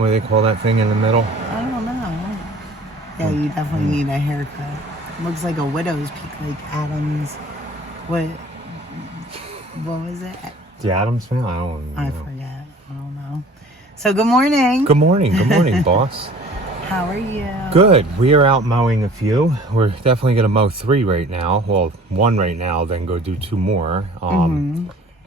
What do they call that thing in the middle? I don't know. Yeah, you definitely need a haircut. Looks like a widow's peak, like Adam's. What was it? The Adams family? I don't know. I forget. I don't know. So good morning. Good morning, boss. How are you? Good. We are out mowing a few. We're definitely going to mow 3 right now. Well, 1 right now, then go do 2 more.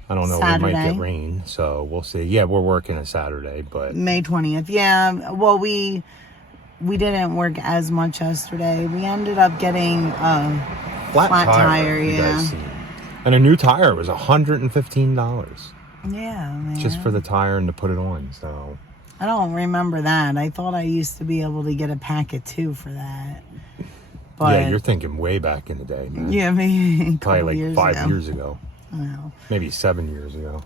I don't know. Saturday. We might get rain, so we'll see. Yeah, we're working a Saturday, but May 20th. Yeah. Well, we didn't work as much yesterday. We ended up getting a flat tire. you Yeah. guys see. And a new tire was $115 Yeah, man. just for the tire and to put it on. So I don't remember that. I thought I used to be able to get a packet too for that. But yeah, you're thinking way back in the day, man. yeah, maybe Probably like 5 years ago. Wow. Maybe 7 years ago.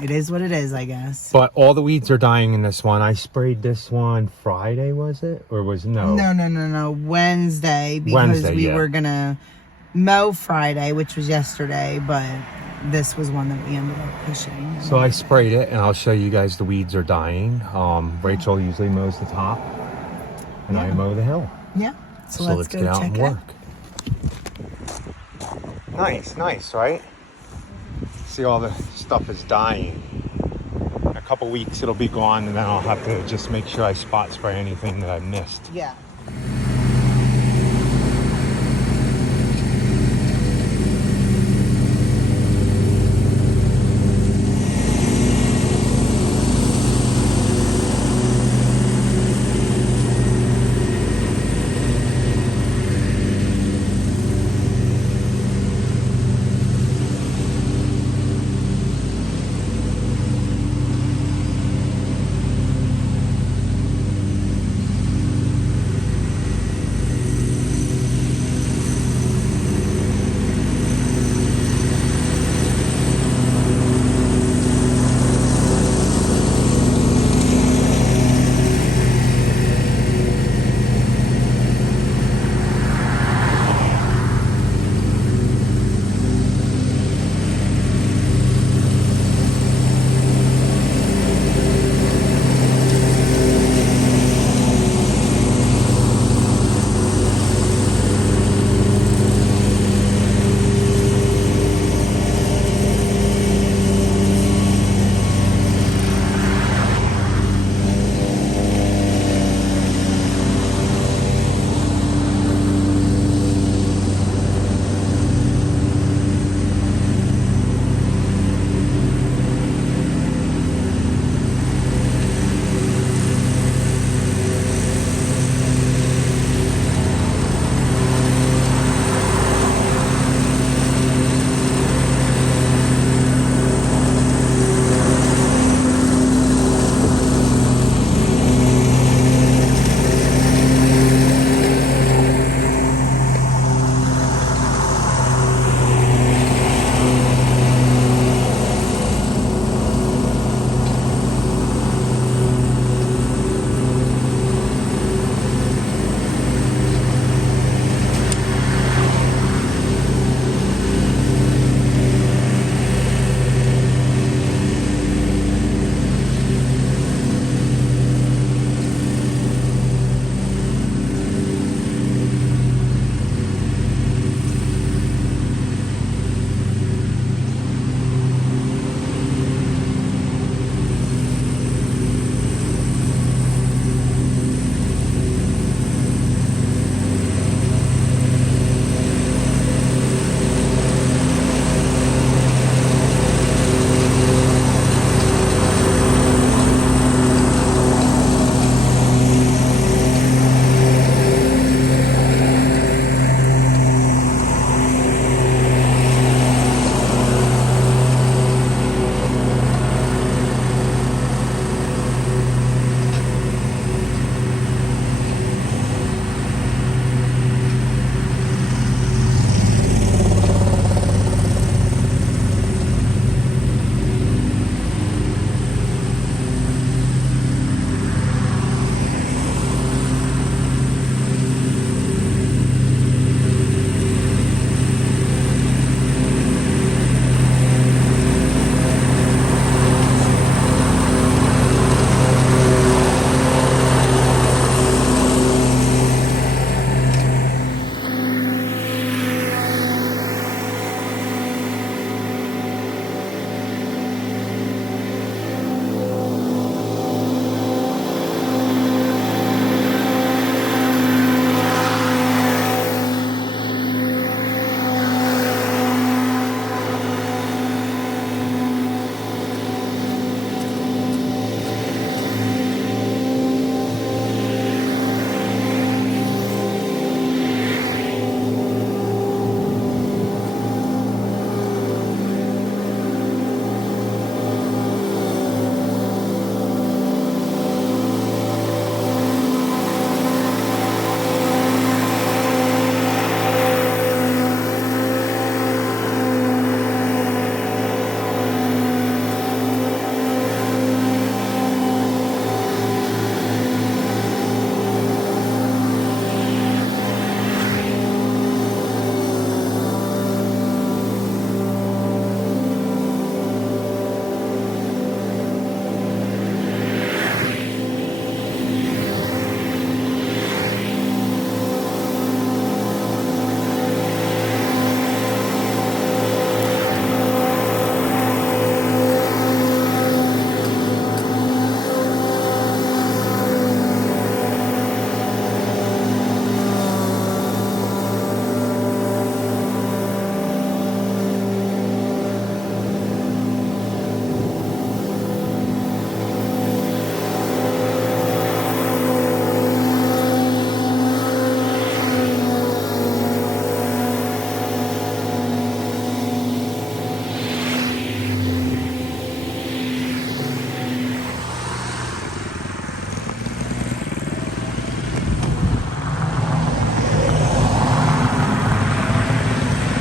It is what it is, I guess. But all the weeds are dying in this one. I sprayed this one Friday, was it? Or was no? No. Wednesday, because we were gonna mow Friday, which was yesterday, but this was one that we ended up pushing. So I sprayed it, and I'll show you guys the weeds are dying. Rachel usually mows the top, and I mow the hill. Yeah. So let's go get out check and it. work. Nice, right? See, all the stuff is dying. In a couple weeks it'll be gone, and then I'll have to just make sure I spot spray anything that I missed. Yeah.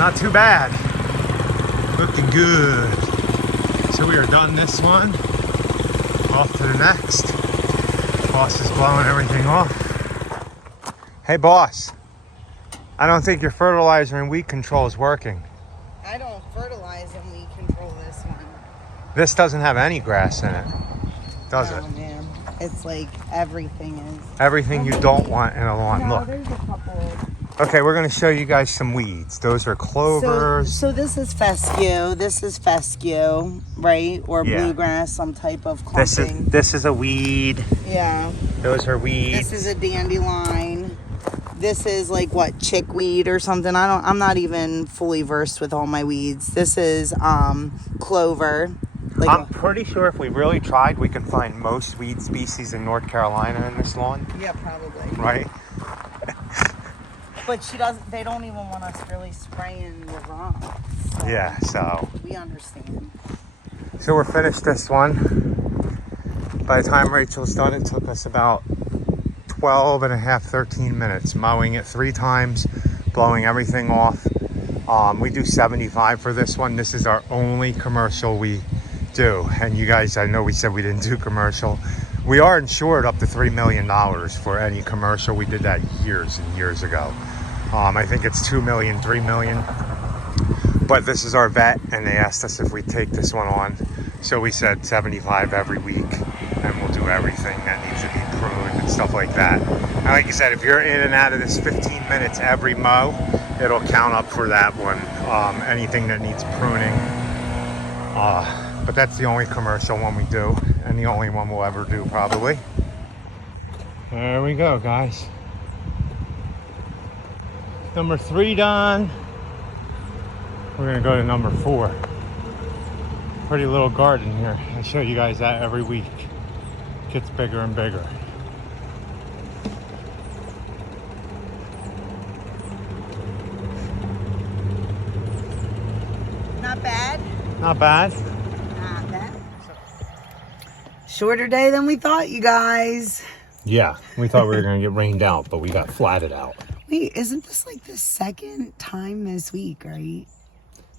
Not too bad. Looking good. So we are done this one. Off to the next. Boss is blowing everything off. Hey boss, I don't think your fertilizer and weed control is working. I don't fertilize and weed control this one. This doesn't have any grass in it, does it? Man. It's like everything is. Everything you don't want in a lawn. No, Look. there's a couple. Okay, we're going to show you guys some weeds. Those are clovers. So this is fescue. This is fescue, right? Or Yeah. bluegrass, some type of clumping. This is a weed. Yeah. Those are weeds. This is a dandelion. This is like what, chickweed or something. I'm not even fully versed with all my weeds. This is clover. Like I'm pretty sure if we really tried, we can find most weed species in North Carolina in this lawn. Yeah, probably. Right? But they don't even want us really spraying the rocks. So Yeah, so. we understand. So we're finished this one. By the time Rachel's done, it took us about 12 and a half, 13 minutes. Mowing it 3 times, blowing everything off. We do 75 for this one. This is our only commercial we do. And you guys, I know we said we didn't do commercial. We are insured up to $3 million for any commercial. We did that years and years ago. I think it's 2 million, 3 million. But this is our vet, and they asked us if we'd take this one on. So we said 75 every week, and we'll do everything that needs to be pruned and stuff like that. And like I said, if you're in and out of this 15 minutes every mow, it'll count up for that one. Anything that needs pruning. But that's the only commercial one we do, and the only one we'll ever do probably. There we go, guys. Number 3 done. We're gonna go to number 4. Pretty little garden here. I show you guys that every week. Gets bigger and bigger. Not bad. Not bad. Not bad. Shorter day than we thought, you guys. Yeah, we thought we were gonna get rained out, but we got flatted out. Wait, isn't this like the second time this week, right?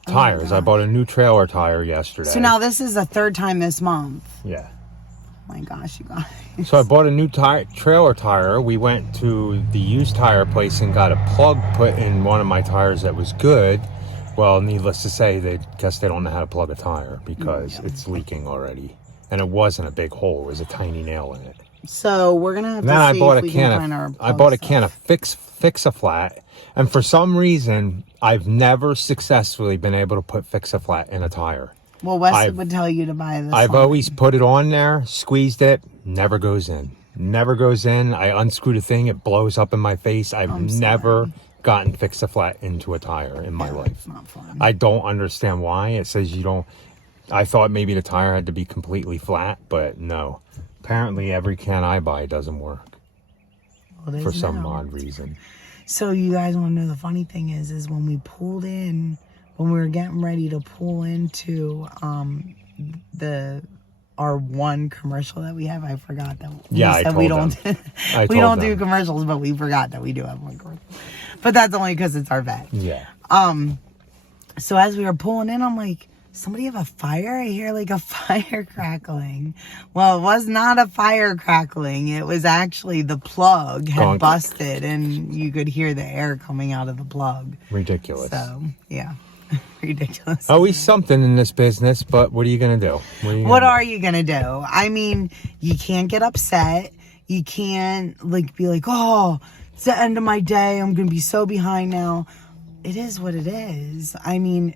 Tires. I bought a new trailer tire yesterday. So now this is the 3rd time this month. Yeah. Oh my gosh, you guys. So I bought a new trailer tire. We went to the used tire place and got a plug put in one of my tires that was good. Well, needless to say, they don't know how to plug a tire because it's leaking already. And it wasn't a big hole. It was a tiny nail in it. So we're gonna have Then to I see bought if a we can can find our of I bought a can of stuff. Fix-A-Flat, and for some reason I've never successfully been able to put Fix-A-Flat in a tire. Well, Wes would tell you to buy this. I've always put it on there, squeezed it, never goes in. Never goes in. I unscrew the thing, it blows up in my face. I've never gotten Fix-A-Flat into a tire in my life. It's not fun. I don't understand why. It says you don't. I thought maybe the tire had to be completely flat, but no. Apparently every can I buy doesn't work for some odd reason. So you guys want to know the funny thing is when we pulled in, when we were getting ready to pull into our one commercial that we have, I forgot that. Yeah, we said we don't we don't do them. commercials, but we forgot that we do have one commercial. But that's only because it's our vet. Yeah. So as we were pulling in, I'm like, somebody have a fire? I hear like a fire crackling. Well, it was not a fire crackling. It was actually the plug had busted and you could hear the air coming out of the plug. Ridiculous. So, yeah. Ridiculous. Always something in this business, but what are you going to do? What are you going to do? I mean, you can't get upset. You can't like be like, oh, it's the end of my day. I'm going to be so behind now. It is what it is. I mean,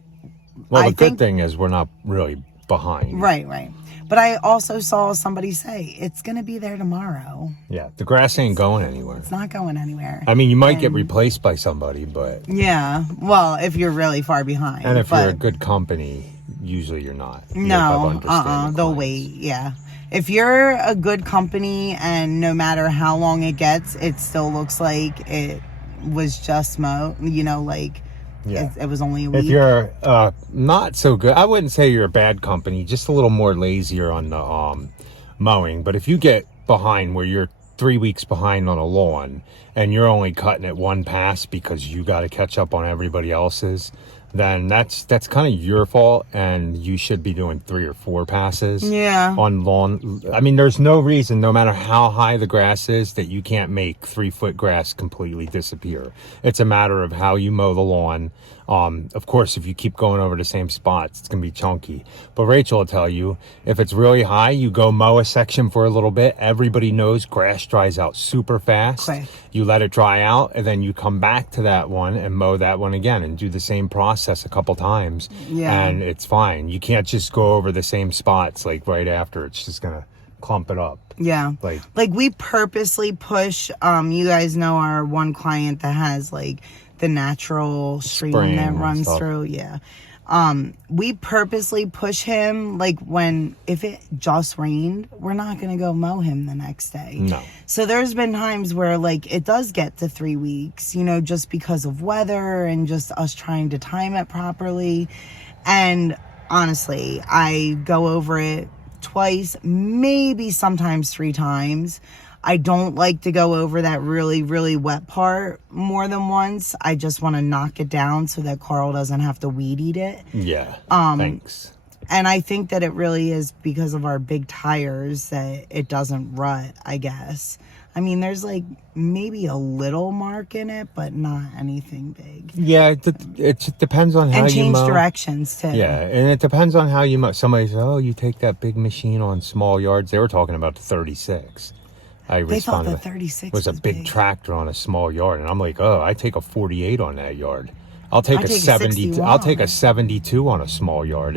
well, the good thing is we're not really behind. Right. But I also saw somebody say, it's going to be there tomorrow. Yeah, the grass ain't going anywhere. It's not going anywhere. I mean, you might get replaced by somebody, but... Yeah, well, if you're really far behind. And if you're a good company, usually you're not. They'll wait, yeah. If you're a good company and no matter how long it gets, it still looks like it was just Yeah. It was only a week. If you're not so good, I wouldn't say you're a bad company, just a little more lazier on the mowing. But if you get behind where you're 3 weeks behind on a lawn and you're only cutting it one pass because you got to catch up on everybody else's, then that's kind of your fault, and you should be doing 3 or 4 passes Yeah. on lawn. I mean, there's no reason, no matter how high the grass is, that you can't make 3-foot grass completely disappear. It's a matter of how you mow the lawn. Of course, if you keep going over the same spots, it's going to be chunky. But Rachel will tell you, if it's really high, you go mow a section for a little bit. Everybody knows grass dries out super fast. Quick. You let it dry out, and then you come back to that one and mow that one again and do the same process a couple times. Yeah. And it's fine. You can't just go over the same spots like right after. It's just going to clump it up. Yeah. Like we purposely push, you guys know our one client that has like the natural stream Spring that and runs stuff. through. Yeah. We purposely push him, like if it just rained, we're not going to go mow him the next day. No. So there's been times where like it does get to 3 weeks, you know, just because of weather and just us trying to time it properly. And honestly, I go over it twice, maybe sometimes 3 times. I don't like to go over that really, really wet part more than once. I just want to knock it down so that Carl doesn't have to weed eat it. Yeah. Thanks. And I think that it really is because of our big tires that it doesn't rut, I guess. I mean, there's like maybe a little mark in it, but not anything big. Yeah, it depends on how And you change mow. directions too. Yeah, and it depends on how you mow. Somebody says, "Oh, you take that big machine on small yards." They were talking about the 36. I They thought responded the 36 was a big tractor on a small yard, and I'm like, "Oh, I take a 48 on that yard. I'll take a 72. I'll take a 72 on a small yard."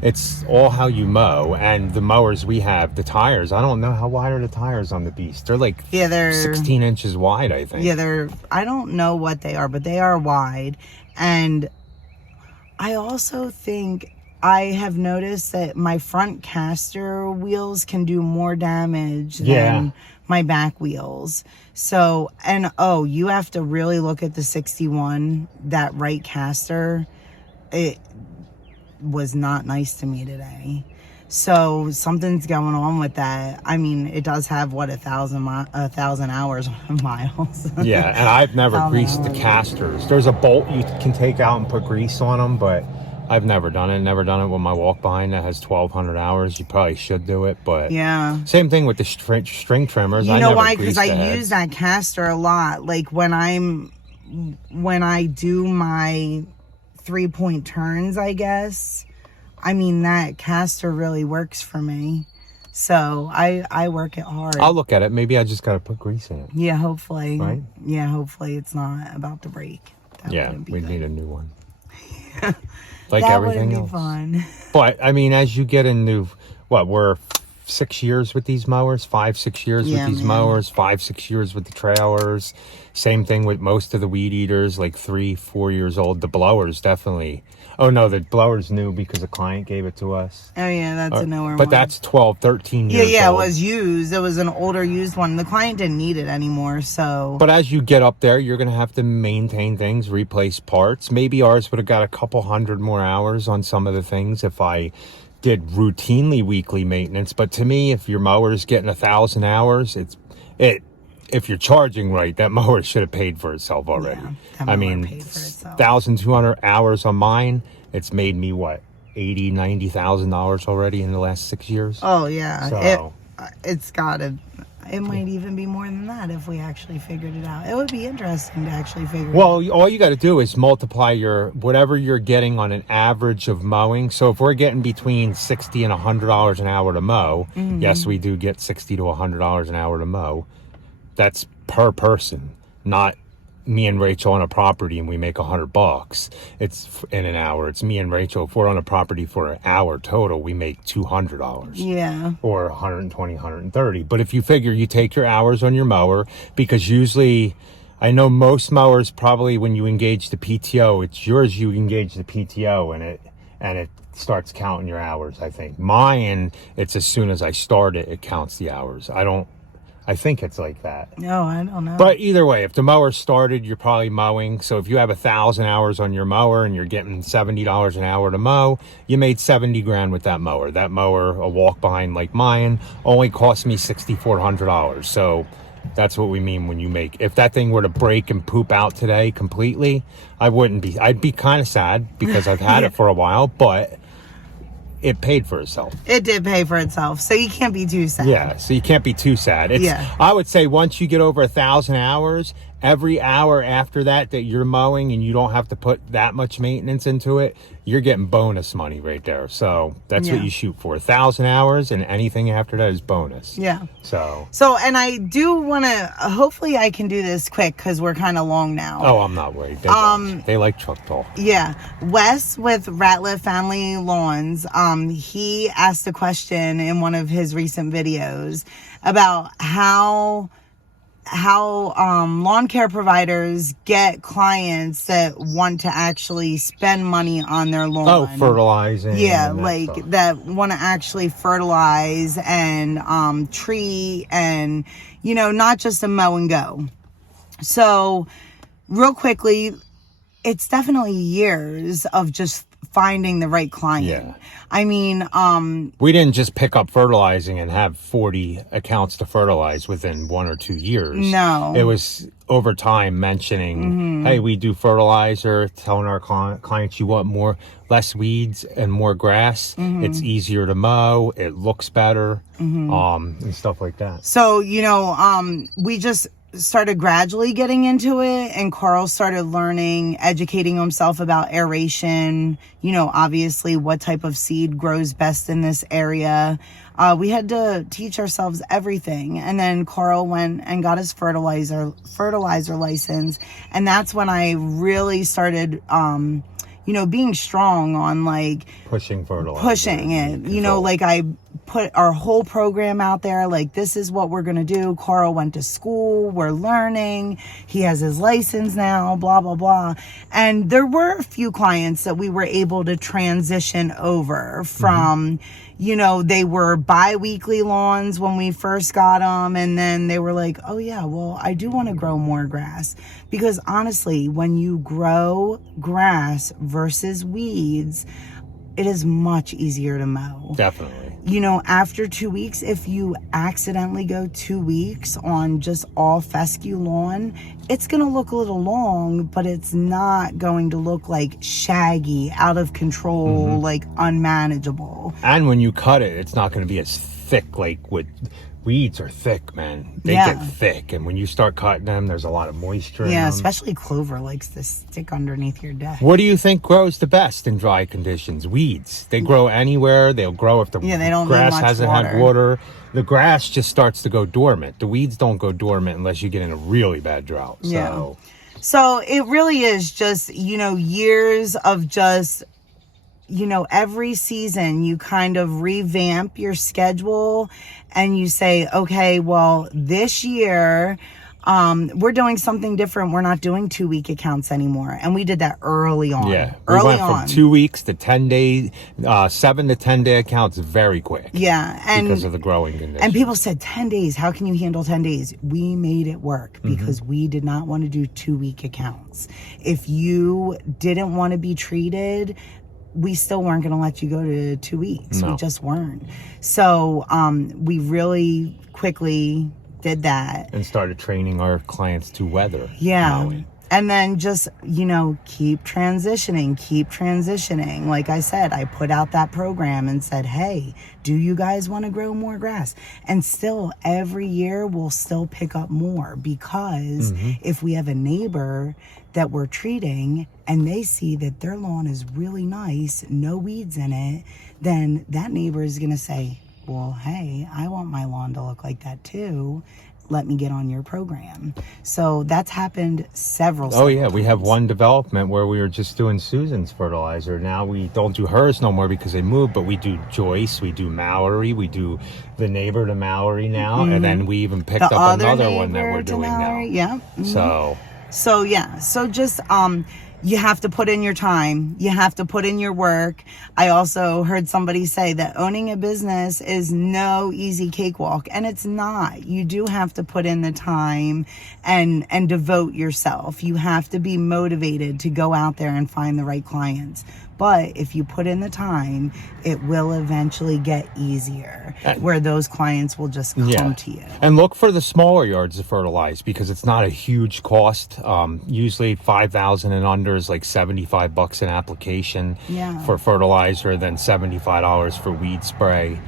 It's all how you mow, and the mowers we have, the tires. I don't know how wide are the tires on the Beast. They're like they're 16 inches wide, I think. Yeah, I don't know what they are, but they are wide. And I also think I have noticed that my front caster wheels can do more damage than my back wheels. So, and you have to really look at the 61, that right caster. It was not nice to me today. So something's going on with that. I mean, it does have 1,000 hours on miles. Yeah, and I've never greased the casters. There's a bolt you can take out and put grease on them, but I've never done it. Never done it with my walk behind that has 1,200 hours. You probably should do it, but yeah. Same thing with the string trimmers. You know why? Because I use that caster a lot. Like when I do my 3-point turns, I guess. I mean, that caster really works for me. So I work it hard. I'll look at it. Maybe I just got to put grease in it. Yeah, hopefully. Right? Yeah, hopefully it's not about to break. We need a new one. Like that everything else. Fun. But I mean, as you get into we're 6 years with these mowers, 5-6 years with these mowers, 5-6 years with the trailers. Same thing with most of the weed eaters, like 3-4 years old. The blowers definitely. Oh no, the blower's new because a client gave it to us. Oh yeah, that's a newer one. But that's 12, 13 years old. Yeah, it was used. It was an older used one. The client didn't need it anymore, so. But as you get up there, you're going to have to maintain things, replace parts. Maybe ours would have got a couple hundred more hours on some of the things if I did routinely weekly maintenance. But to me, if your mower's getting 1,000 hours, if you're charging right, that mower should have paid for itself already. Yeah, I mean, 1,200 hours on mine, it's made me what, $80,000-$90,000 already in the last 6 years. Oh yeah, so it's gotta. It might even be more than that if we actually figured it out. It would be interesting to actually figure it out. Well, all you got to do is multiply whatever you're getting on an average of mowing. So if we're getting between $60 and $100 an hour to mow, yes, we do get $60 to $100 an hour to mow. That's per person, not me and Rachel on a property and we make $100. It's in an hour. It's me and Rachel. If we're on a property for an hour total, we make $200. Yeah. Or 120, 130. But if you figure you take your hours on your mower, because usually I know most mowers probably when you engage the PTO, it's yours you engage the PTO and it starts counting your hours, I think. Mine, it's as soon as I start it, it counts the hours. I think it's like that. No, I don't know. But either way, if the mower started, you're probably mowing. So if you have 1,000 hours on your mower and you're getting $70 an hour to mow, you made 70 grand with that mower. That mower, a walk behind like mine, only cost me $6,400. So That's what we mean when you make. If that thing were to break and poop out today completely, I'd be kind of sad because I've had it for a while, but it paid for itself. It did pay for itself, so you can't be too sad. Yeah, so you can't be too sad. Yeah. I would say once you get over 1,000 hours, every hour after that you're mowing and you don't have to put that much maintenance into it, you're getting bonus money right there. So that's what you shoot for. 1,000 hours, and anything after that is bonus. Yeah. So, and I do want to, hopefully I can do this quick because we're kind of long now. oh, I'm not worried. They like truck talk. Yeah. Wes with Ratliff Family Lawns, he asked a question in one of his recent videos about how lawn care providers get clients that want to actually spend money on their lawn. Oh, fertilizing. Yeah, like that want to actually fertilize and treat and, not just a mow and go. So real quickly, it's definitely years of just finding the right client. Yeah. I mean, we didn't just pick up fertilizing and have 40 accounts to fertilize within 1 or 2 years. No. It was over time mentioning, hey, we do fertilizer, telling our clients you want less weeds and more grass. It's easier to mow. It looks better, and stuff like that. So, we just started gradually getting into it, and Carl started learning, educating himself about aeration, obviously what type of seed grows best in this area. We had to teach ourselves everything. And then Carl went and got his fertilizer license. And that's when I really started, being strong on like pushing it, like I put our whole program out there. Like, this is what we're going to do. Carl went to school. We're learning. He has his license now, blah, blah, blah. And there were a few clients that we were able to transition over from, they were bi-weekly lawns when we first got them. And then they were like, oh yeah, well, I do want to grow more grass. Because honestly, when you grow grass versus weeds, it is much easier to mow. Definitely. After 2 weeks, if you accidentally go 2 weeks on just all fescue lawn, it's going to look a little long, but it's not going to look like shaggy, out of control, like unmanageable. And when you cut it, it's not going to be as thick. Like weeds are thick, man. They get thick, and when you start cutting them, there's a lot of moisture in them. Especially clover likes to stick underneath your deck. What do you think grows the best in dry conditions? Weeds. They grow anywhere. They'll grow if the they don't grass need much hasn't had water. The grass just starts to go dormant. The weeds don't go dormant unless you get in a really bad drought. So it really is just, years of just, every season you kind of revamp your schedule and you say, okay, well, this year, we're doing something different. We're not doing 2 week accounts anymore. And we did that early on. Yeah. We went from 2 weeks to 10 days, 7 to 10 day accounts very quick. Yeah. And because of the growing conditions. And people said 10 days. How can you handle 10 days? We made it work because we did not want to do 2 week accounts. If you didn't want to be treated, we still weren't going to let you go to 2 weeks. No. We just weren't. So we really quickly did that. And started training our clients to weather. Yeah. Mowing. And then just, keep transitioning. Like I said, I put out that program and said, hey, do you guys want to grow more grass? And still, every year, we'll still pick up more because if we have a neighbor that we're treating and they see that their lawn is really nice, no weeds in it, then that neighbor is going to say, well, hey, I want my lawn to look like that too. Let me get on your program. So that's happened several times. We have one development where we were just doing Susan's fertilizer. Now we don't do hers no more because they moved, but we do Joyce, we do Mallory, we do the neighbor to Mallory now, and then we even picked up another one that we're doing Mallory, now. Yeah. So just you have to put in your time. You have to put in your work. I also heard somebody say that owning a business is no easy cakewalk, and it's not. You do have to put in the time and devote yourself. You have to be motivated to go out there and find the right clients. But if you put in the time, it will eventually get easier, where those clients will just come to you. And look for the smaller yards to fertilize, because it's not a huge cost. Usually 5,000 and under is like $75 an application for fertilizer, then $75 for weed spray.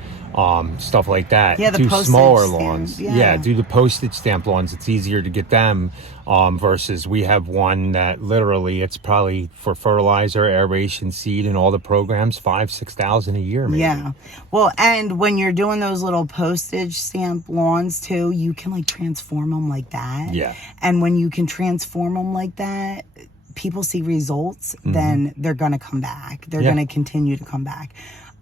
Stuff like that. Yeah, the do postage smaller stamp, lawns. yeah. Do the postage stamp lawns. It's easier to get them. Versus we have one that literally it's probably for fertilizer, aeration, seed, and all the programs, $5,000-6,000 a year. Maybe. Yeah. Well, and when you're doing those little postage stamp lawns too, you can like transform them like that. Yeah. And when you can transform them like that, people see results, then they're gonna come back. They're gonna continue to come back.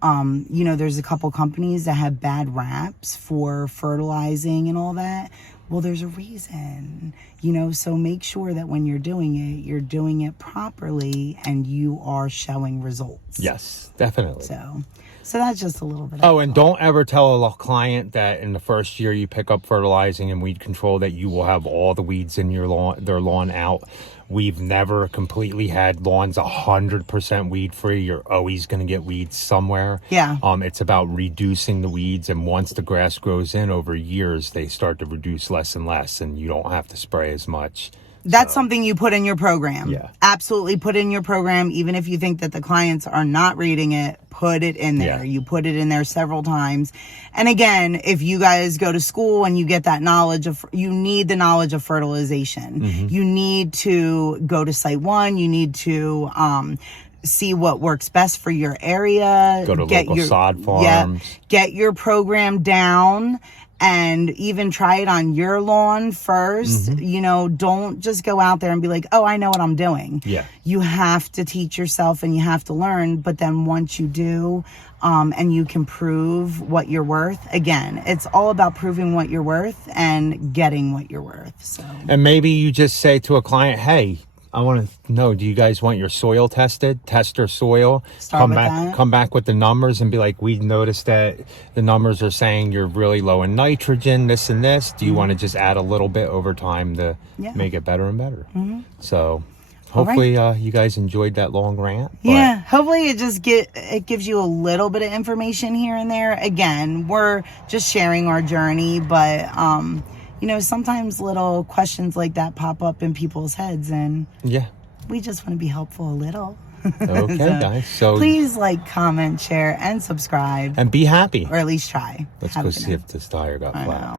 You know, there's a couple companies that have bad raps for fertilizing and all that. Well, there's a reason, you know, so make sure that when you're doing it properly and you are showing results. Yes, definitely. So that's just a little bit. Oh, and don't ever tell a client that in the first year you pick up fertilizing and weed control that you will have all the weeds in their lawn out. We've never completely had lawns 100% weed free. You're always going to get weeds somewhere. Yeah. It's about reducing the weeds, and once the grass grows in over years, they start to reduce less and less, and you don't have to spray as much. That's something you put in your program. Yeah. Absolutely put in your program. Even if you think that the clients are not reading it, put it in there. Yeah. You put it in there several times. And again, if you guys go to school and you get that knowledge you need the knowledge of fertilization. You need to go to Site One. You need to, see what works best for your area. Go to local sod farms. Get your program down. And even try it on your lawn first. You know, don't just go out there and be like, oh, I know what I'm doing. Yeah. You have to teach yourself and you have to learn. But then once you do, and you can prove what you're worth, again, it's all about proving what you're worth and getting what you're worth. So. And maybe you just say to a client, hey, I want to know, do you guys want your soil tested? Test your soil. Come back with the numbers and be like, we noticed that the numbers are saying you're really low in nitrogen, this and this. Do you want to just add a little bit over time to make it better and better? So hopefully you guys enjoyed that long rant. Yeah, hopefully it gives you a little bit of information here and there. Again, we're just sharing our journey, but you know, sometimes little questions like that pop up in people's heads, and we just want to be helpful a little. Okay, guys. So please like, comment, share, and subscribe. And be happy. Or at least try. Let's go see if this tire got flat.